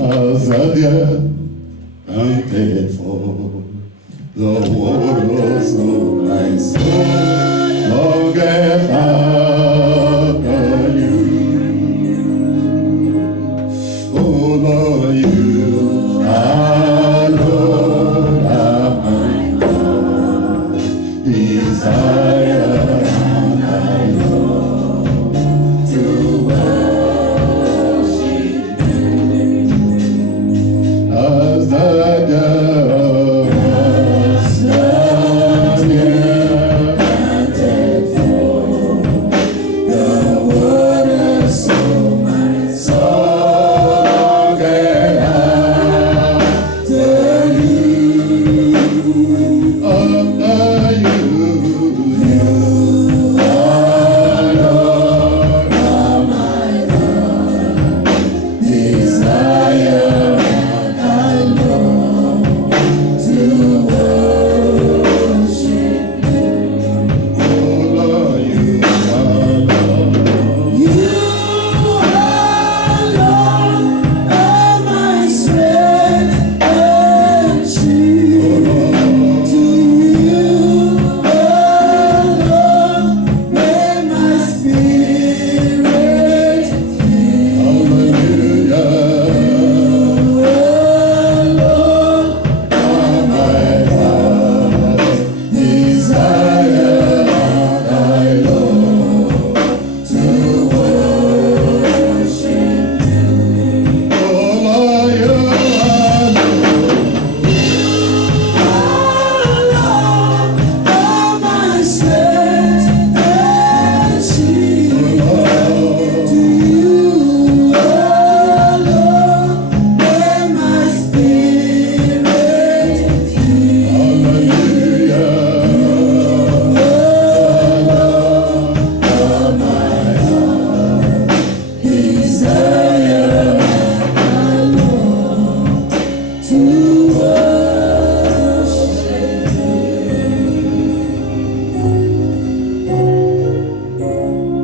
as a deer panted for the waters of my soul, longeth after you. Oh Lord, you alone are my God, desire and I long to worship you as the dove panted for the waters of my soul.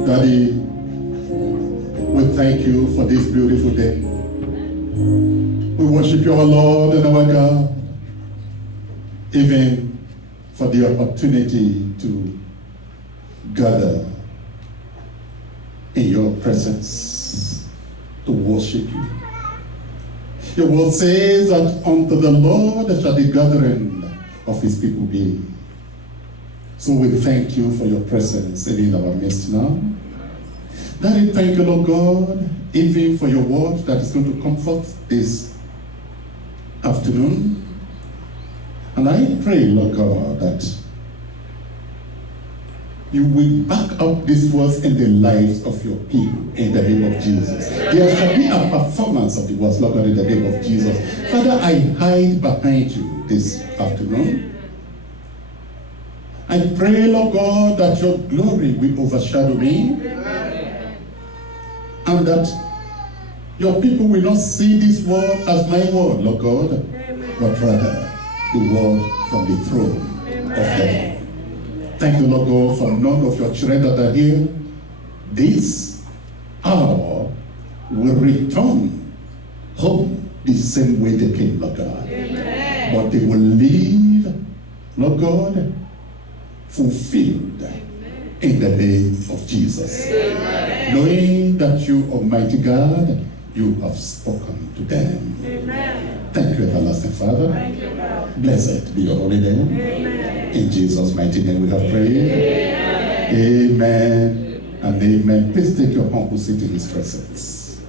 Daddy, we thank you for this beautiful day. We worship you, our Lord and our God, even for the opportunity to gather in your presence to worship you. Your word says that unto the Lord shall the gathering of his people be. So we thank you for your presence in our midst now. Daddy, thank you, Lord God, even for your word that is going to comfort this afternoon. And I pray, Lord God, that you will back up these words in the lives of your people in the name of Jesus. There shall be a performance of the words, Lord God, in the name of Jesus. Father, I hide behind you this afternoon. I pray, Lord God, that your glory will overshadow me. And that your people will not see this word as my word, Lord God, but rather the word from the throne of heaven. Thank you, Lord God, for none of your children that are here. This hour will return home the same way they came, Lord God. Amen. But they will leave, Lord God, fulfilled in the name of Jesus. Amen. Knowing that you, Almighty God, you have spoken to them. Amen. Thank you, everlasting Father. Thank you, God. Blessed be your holy name. Amen. In Jesus' mighty name we have prayed. Amen. Amen and amen. Please take your humble seat in his presence.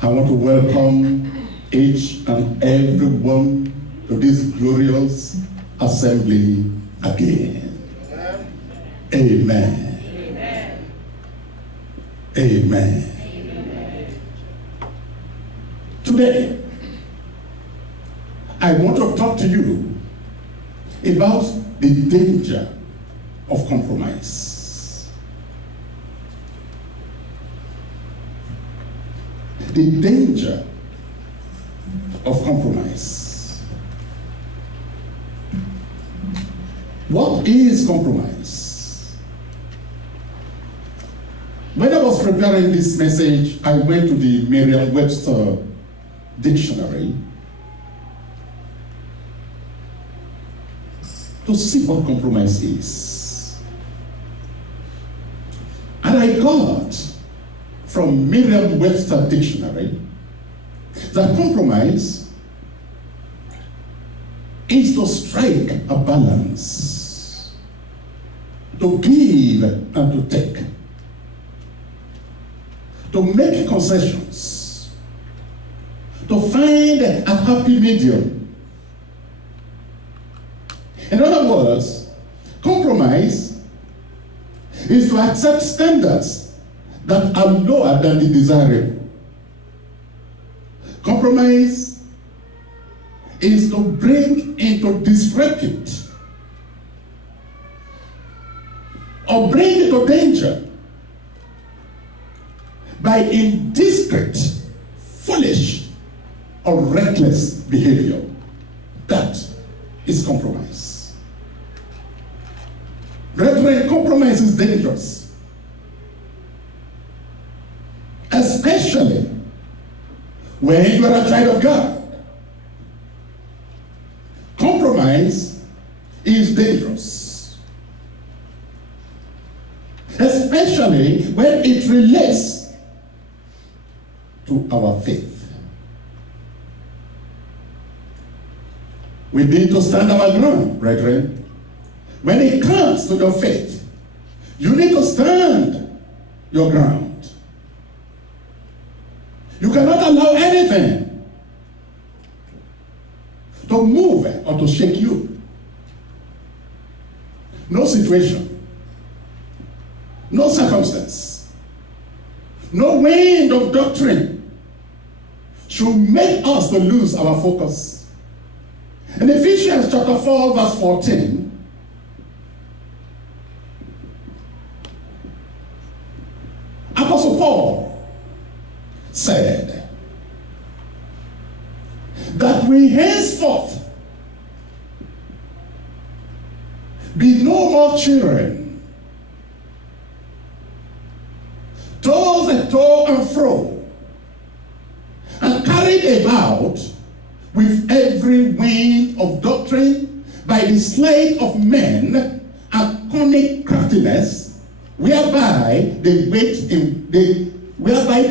I want to welcome each and every one to this glorious assembly again. Amen. Amen. Amen. Today, I want to talk to you about the danger of compromise. The danger of compromise. What is compromise? When I was preparing this message, I went to the Merriam-Webster dictionary to see what compromise is. And I got from Merriam-Webster dictionary that compromise is to strike a balance, to give and to take, to make concessions, to find a happy medium. In other words, compromise is to accept standards that are lower than the desirable. Compromise is to bring into disrepute or bring into danger by indiscreet, foolish, or reckless behavior. That is compromise. Brethren, compromise is dangerous, especially when you are a child of God. Compromise is dangerous, especially when it relates to our faith. We need to stand our ground, brethren. When it comes to your faith, you need to stand your ground. You cannot allow anything to move or to shake you. No situation, no circumstance, no wind of doctrine should make us to lose our focus. In Ephesians chapter 4, verse 14, Apostle Paul said that we henceforth be no more children, tossed and to and fro, and carried about with every wind of doctrine by the sleight of men and cunning craftiness, whereby they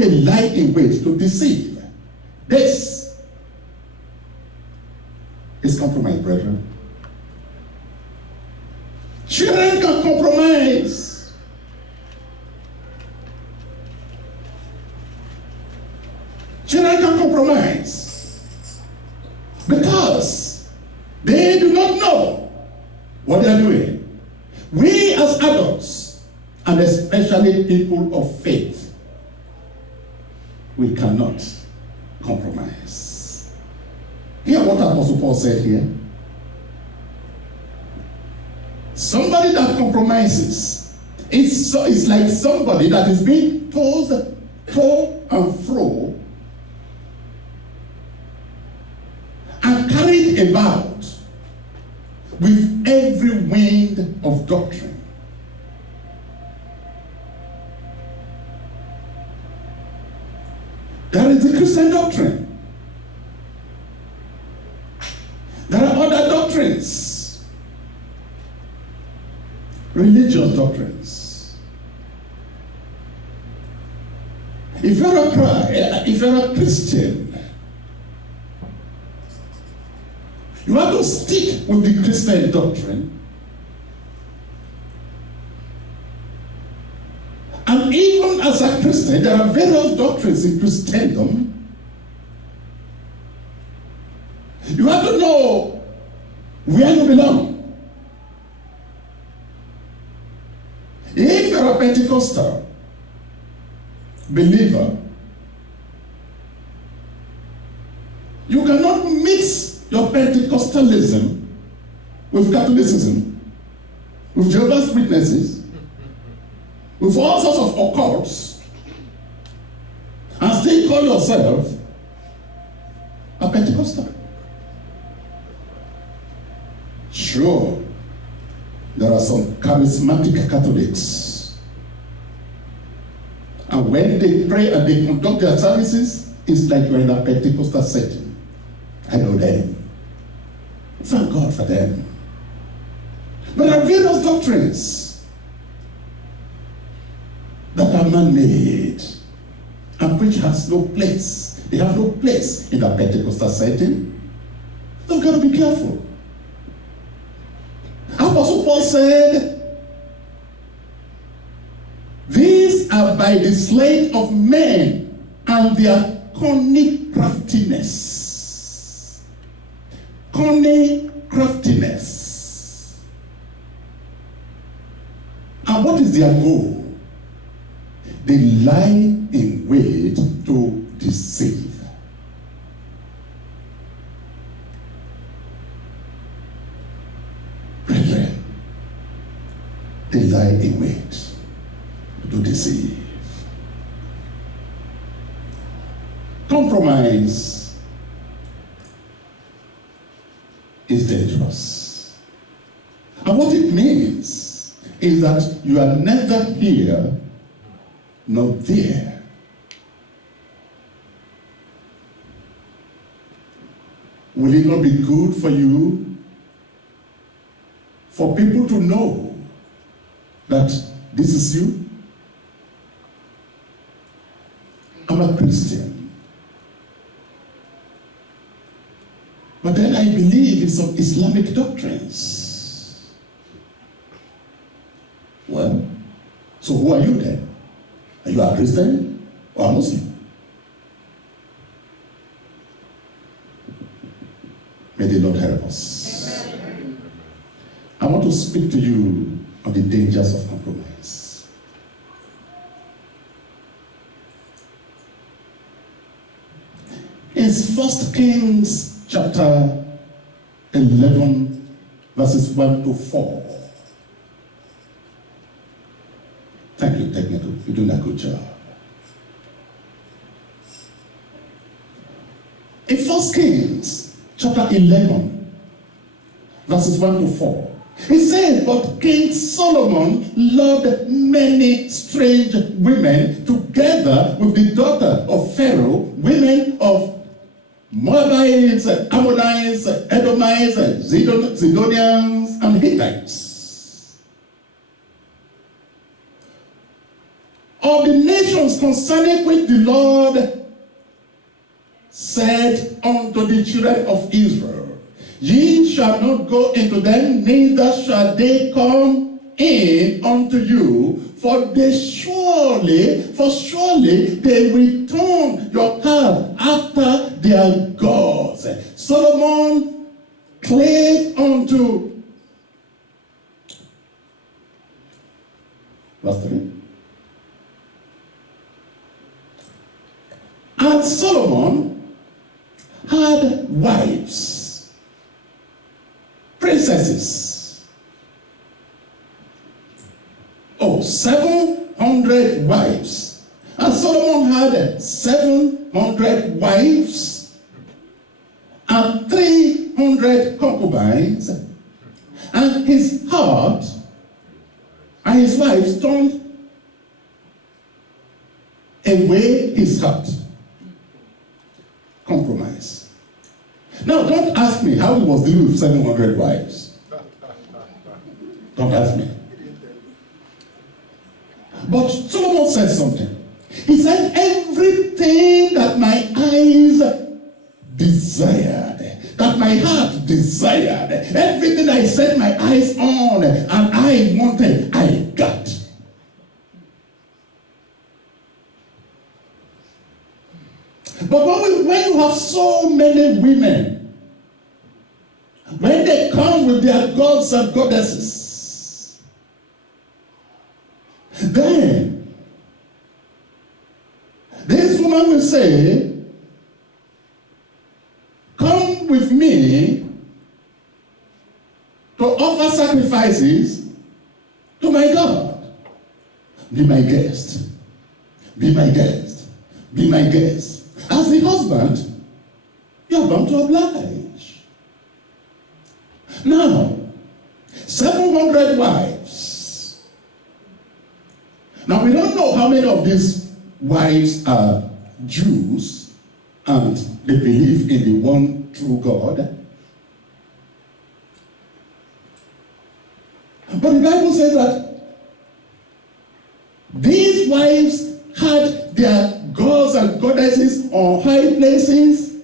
lie in wait to deceive. This is compromise, brethren. Children can compromise. Children can compromise because they do not know what they are doing. We as adults, and especially people of faith, we cannot compromise. Hear what Apostle Paul said here. Somebody that compromises is like somebody that is being tossed to and fro and carried about with every wind of doctrine. There is the Christian doctrine. There are other doctrines, religious doctrines. If you're a Christian, you have to stick with the Christian doctrine. And even as a Christian, there are various doctrines in Christendom. You have to know where you belong. If you're a Pentecostal believer, you cannot mix your Pentecostalism with Catholicism, with Jehovah's Witnesses, with all sorts of occults, and still call yourself a Pentecostal. Sure, there are some charismatic Catholics And when they pray and they conduct their services, it's like you're in a Pentecostal setting. I know them. Thank God for them. But there are various doctrines that are man-made, and which has no place. They have no place in a Pentecostal setting. So we've got to be careful. Apostle Paul said, these are by the sleight of men and their cunning craftiness. Cunning craftiness. And what is their goal? They lie in wait to deceive. Brethren, they lie in wait to deceive. Compromise is dangerous. And what it means is that you are neither here nor there. Will it not be good for you for people to know that this is you? I'm a Christian. But then I believe in some Islamic doctrines. Well, so who are you then? Are you a Christian or a Muslim? May the Lord help us. Amen. I want to speak to you on the dangers of compromise. In 1 Kings chapter 11, verses 1 to 4. Thank you, Technical. You're doing a good job. In 1 Kings chapter 11, verses 1 to 4. It says, but King Solomon loved many strange women together with the daughter of Pharaoh, women of Moabites, Ammonites, Edomites, Zidonians, and Hittites. Of the nations concerning which the Lord said unto the children of Israel, ye shall not go into them, neither shall they come in unto you, for surely they will turn your heart after their gods. Solomon clave unto, verse 3. And Solomon had wives, princesses. 700 wives. And Solomon had 700 wives and 300 concubines. And his heart and his wives turned away his heart. Compromise. Now, don't ask me how he was dealing with 700 wives. Don't ask me. But Solomon said something. He said, everything that my eyes desired, that my heart desired, everything I set my eyes on and I wanted, I got. But when you have so many women, when they come with their gods and goddesses, then this woman will say, come with me to offer sacrifices to my God. Be my guest. Be my guest. Be my guest. As the husband, you are bound to oblige. Now, 700 wives. Now, we don't know how many of these wives are Jews and they believe in the one true God. But the Bible says that these wives had their gods and goddesses on high places,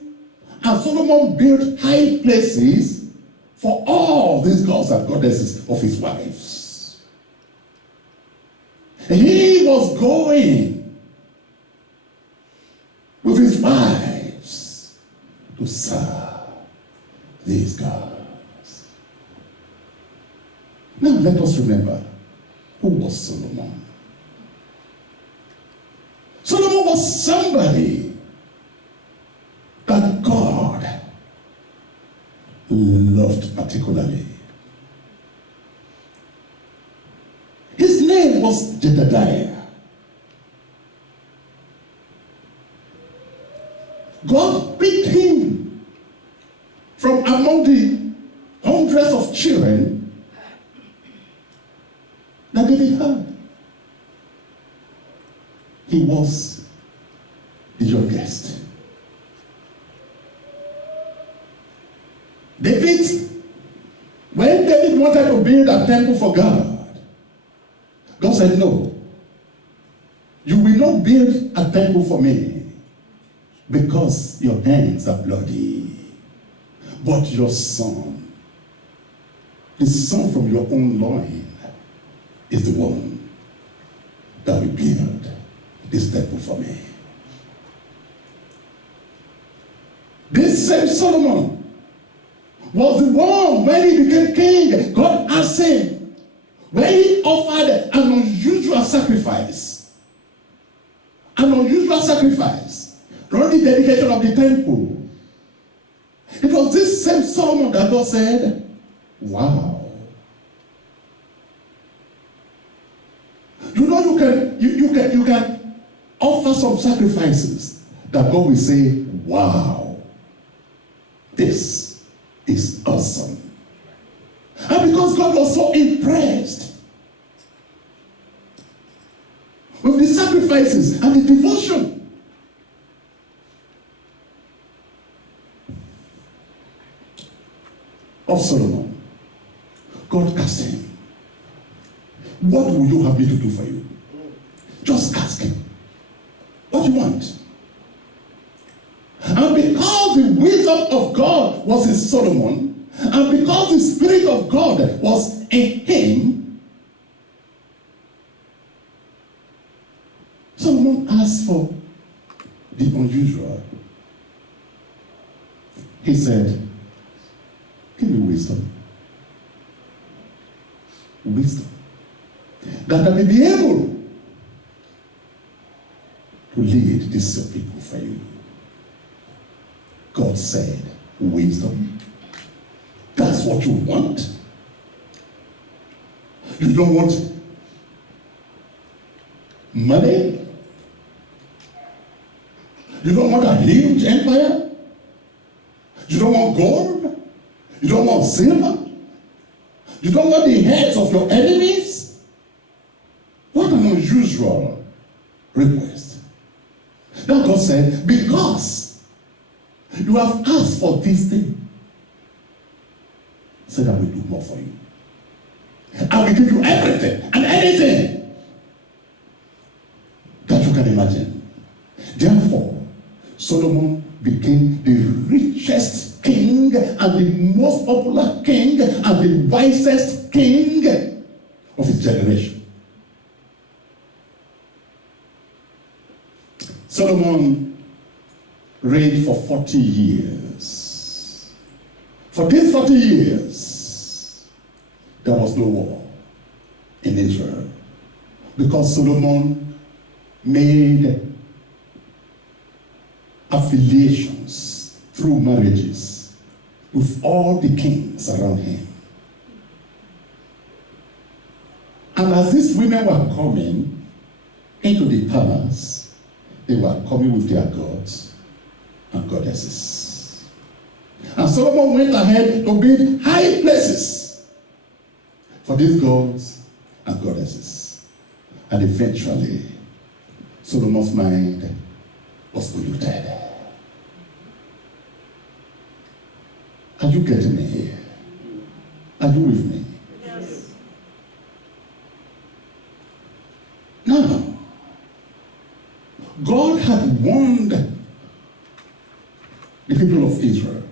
and Solomon built high places for all these gods and goddesses of his wives. He was going with his wives to serve these gods. Now let us remember, who was Solomon? Solomon was somebody that God loved particularly. His name was Jedediah. God picked him from among the hundreds of children that David had. He was the youngest. David, when David wanted to build a temple for God, God said, no, you will not build a temple for me because your hands are bloody. But your son, the son from your own loin, is the one that will build this temple for me. This same Solomon was the one, when he became king, God asked him, when he offered an unusual sacrifice, during the dedication of the temple. It was this same Solomon that God said, wow. You know, you can offer some sacrifices that God will say, wow, this is awesome. And because God was so impressed with the sacrifices and the devotion, of Solomon, God asked him, what will you have me to do for you? Just ask him. What do you want? And because the wisdom of God was in Solomon, and because the Spirit of God was in him, Solomon asked for the unusual. He said, give me wisdom. Wisdom. That I may be able to lead this your people for you. God said, wisdom. That's what you want. You don't want money. You don't want a huge empire. You don't want gold. You don't want silver. You don't want the heads of your enemies. What an unusual request. Now God said, because you have asked for this thing, said I will do more for you. I will give you everything and anything that you can imagine. Therefore, Solomon became the richest king and the most popular king and the wisest king of his generation. Solomon reigned for 40 years. For these 40 years, there was no war in Israel, because Solomon made affiliations through marriages with all the kings around him. And as these women were coming into the palace, they were coming with their gods and goddesses. And Solomon went ahead to build high places for these gods and goddesses. And eventually, Solomon's mind was polluted. Are you getting me here? Are you with me? Yes. Now, God had warned the people of Israel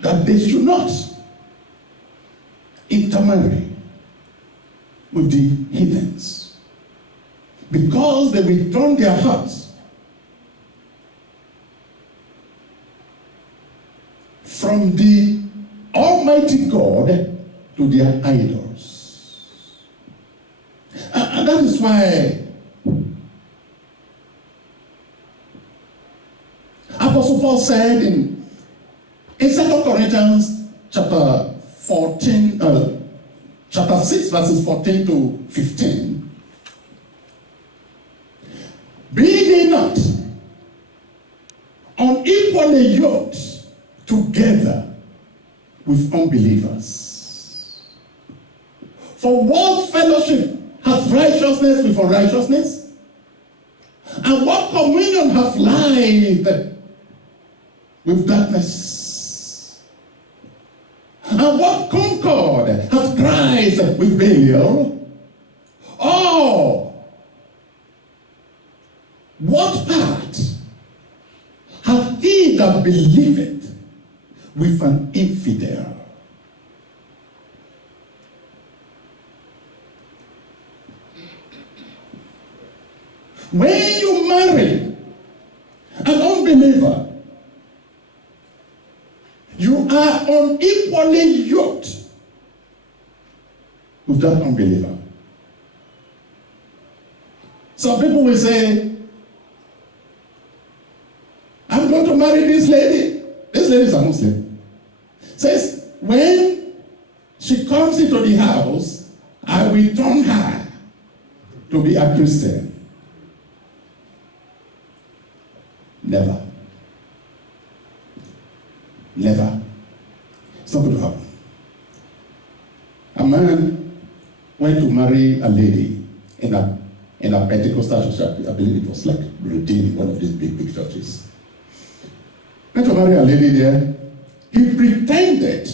that they should not intermarry with the heathens, because they will turn their hearts from the Almighty God to their idols. And that is why Apostle Paul said in 2 Corinthians chapter 14, chapter 6, verses 14 to 15, be ye not unequally yoked together with unbelievers. For what fellowship hath righteousness with unrighteousness? And what communion hath light with darkness? And what concord hath Christ with Belial? Or what part hath he that believeth with an infidel? When you marry an unbeliever, you are unequally yoked with that unbeliever. Some people will say, I'm going to marry this lady. This lady is a Muslim. Says, when she comes into the house, I will turn her to be a Christian. Never. Never. It's not going to happen. A man went to marry a lady in a Pentecostal church. I believe it was like Redeem, one of these big churches. Went to marry a lady there. He pretended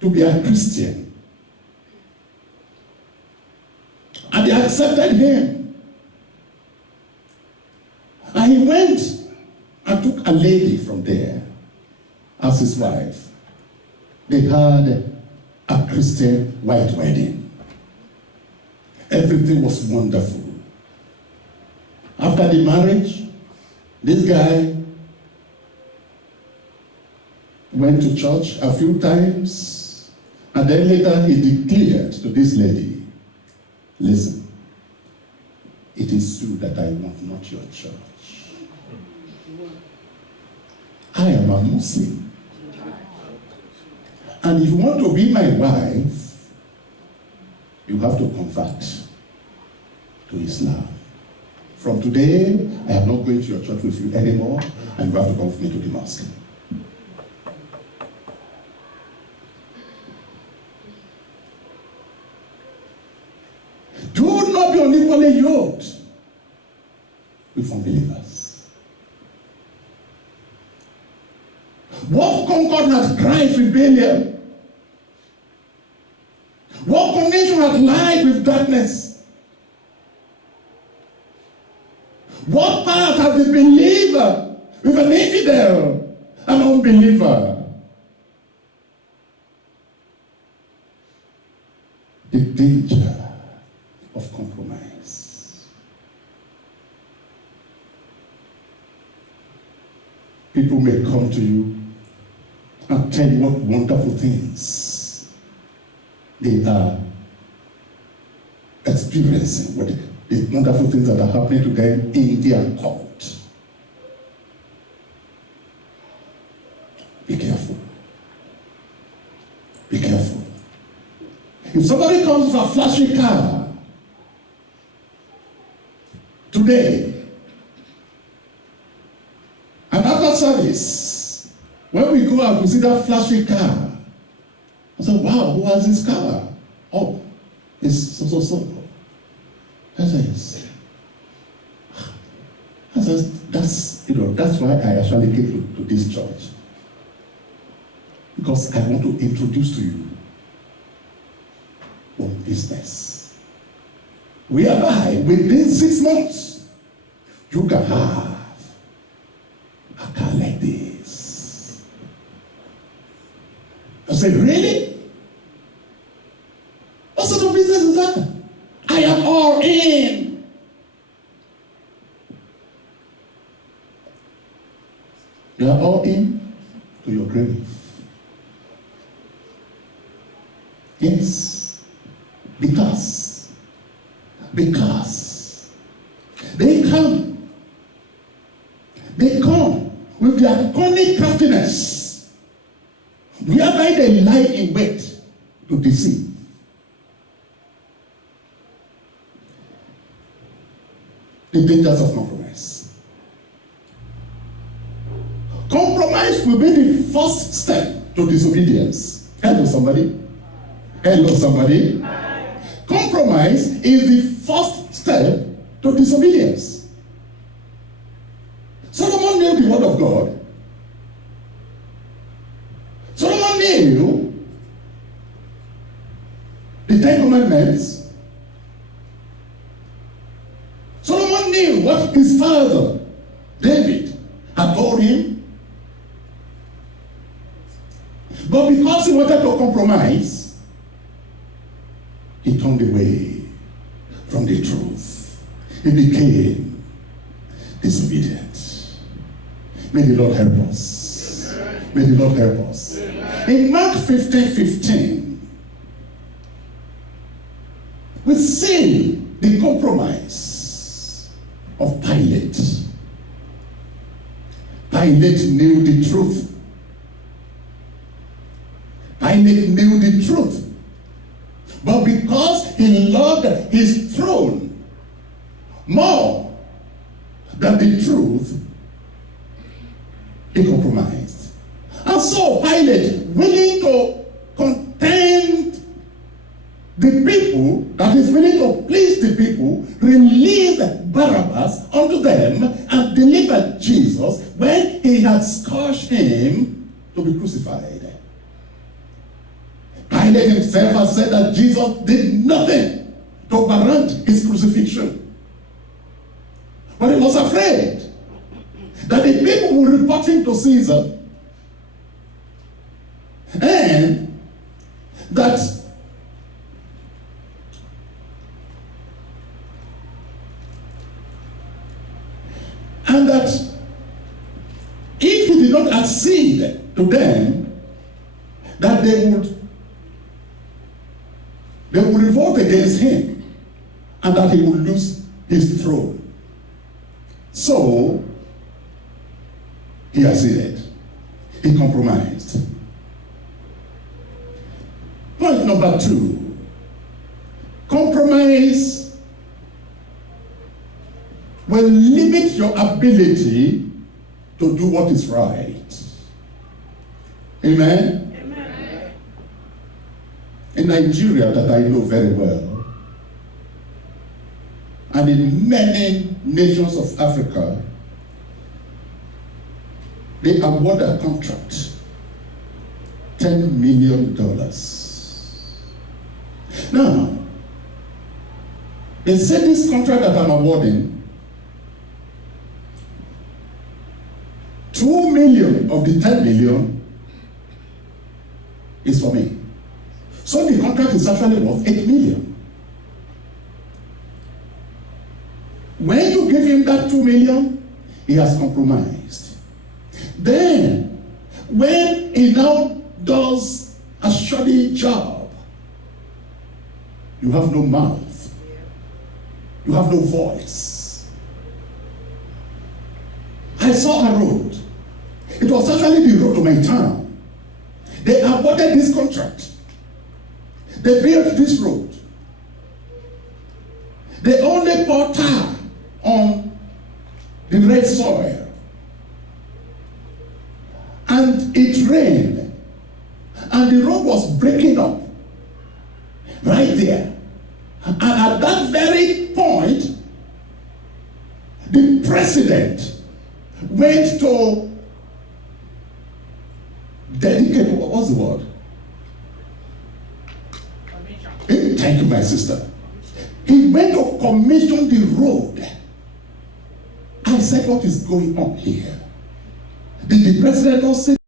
to be a Christian. And they accepted him. And he went and took a lady from there as his wife. They had a Christian white wedding. Everything was wonderful. After the marriage, this guy went to church a few times, and then later he declared to this lady, listen, it is true that I want not your church. I am a Muslim. And if you want to be my wife, you have to convert to Islam. From today, I am not going to your church with you anymore, and you have to come with me to the mosque. Do not be unequally yoked with unbelievers. What concord hath Christ with Belial? What connection hath light with darkness? What part hath the believer with an infidel, an unbeliever? The danger of compromise. People may come to you and tell you what wonderful things they are experiencing, what the wonderful things that are happening to them in their court. Be careful. Be careful. If somebody comes with a flashy car today, and after service, when we go and we see that flashy car, I say, wow, who has this car? Oh, It's so. I says, that's why I actually came to this church. Because I want to introduce to you one business. Whereby within 6 months, you can have a car like this. I said, really? What sort of business is that? I am all in. You are all in to your grave. Yes. Because they come with their cunning craftiness, whereby they lie in wait to deceive. The dangers of compromise. Compromise will be the first step to disobedience. Hello, somebody. Hello, somebody. Compromise is the first step to disobedience. Solomon knew the word of God. Solomon knew the 10 Commandments. Solomon knew what his father, David, had told him. But because he wanted to compromise, he turned away from the truth. He became disobedient. May the Lord help us. May the Lord help us. In Mark 15:15, we see the compromise of Pilate. Pilate knew the truth. Pilate knew the truth. But because he loved his throne more than the truth, he compromised. And so Pilate, willing to content the people, that is willing to please the people, released Barabbas unto them and delivered Jesus when he had scourged him to be crucified. Pilate himself has said that Jesus did nothing to warrant his crucifixion. But he was afraid that the people will report him to Caesar, and that if he did not accede to them, that they would revolt against him, and that he would lose his throne. So he acceded. He compromised. Point number 2. Compromise will limit your ability to do what is right. Amen? In Nigeria, that I know very well, and in many nations of Africa, they award a contract, $10 million. Now, they say this contract that I'm awarding, 2 million of the 10 million is for me. So the contract is actually worth 8 million. When you give him that 2 million, he has compromised. Then, when he now does a shoddy job, you have no mouth. You have no voice. I saw a road. It was actually the road to my town. They awarded this contract. They built this road. They only poured tar on the red soil. And it rained. And the road was breaking up right there. that very point, the president went to dedicate, what's the word? Thank you, my sister. He went to commission the road. I said, what is going on here? Did the president not say